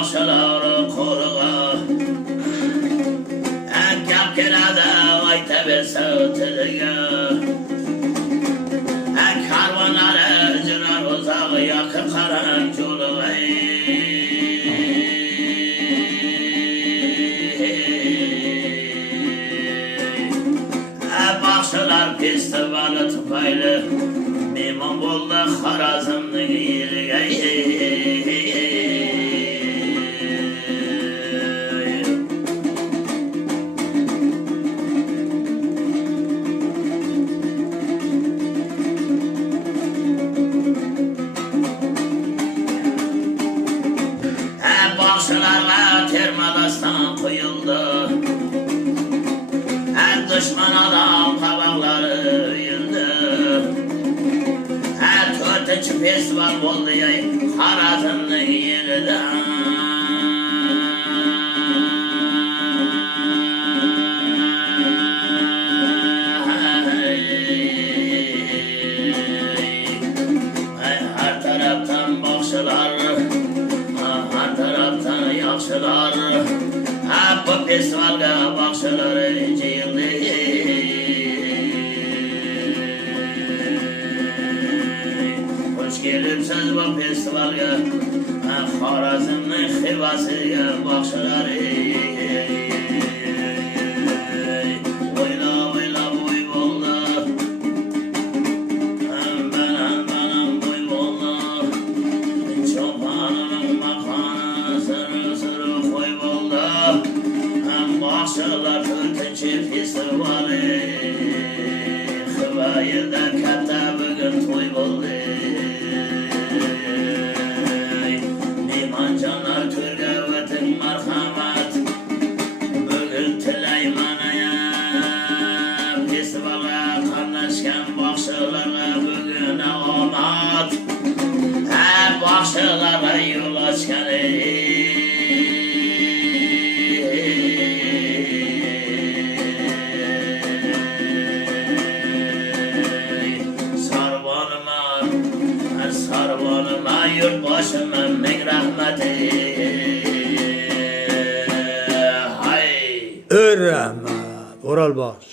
Bağışlar koruğa Gap gelede ayta verse teliga Karvanları cınar uzağı yakı karan çoluğu Bağışlar festivali tıpaylı Mimon buldu Harazım'ın iyiliği Bağışlarla termadastan koyuldu Düşman adam kabakları yıldı Dördüncü festival oldu yay Harazım'ın yerinde Her taraftan bakışlar Her taraftan yakşılar Bu festivalga bakışlar cayıldı Hoş gelipsiz bu festivalga Harazım'ın xivasıga bakışlar Oyla oyla boy boldu Benim boy boldu Çobanının makanı sırı sırı koy boldu Bağışlar dördüncü festivali Xivayir'de katta bugün toy boldu Nimancanlar türgevetin marhamat Bugün Tilaymanaya Festivala karnaşken bağışlarla bugün ağamat Bağışlarla yol açkan Sarvanıma yurtbaşıma min rahmeti Ör rahmet. Oral baş.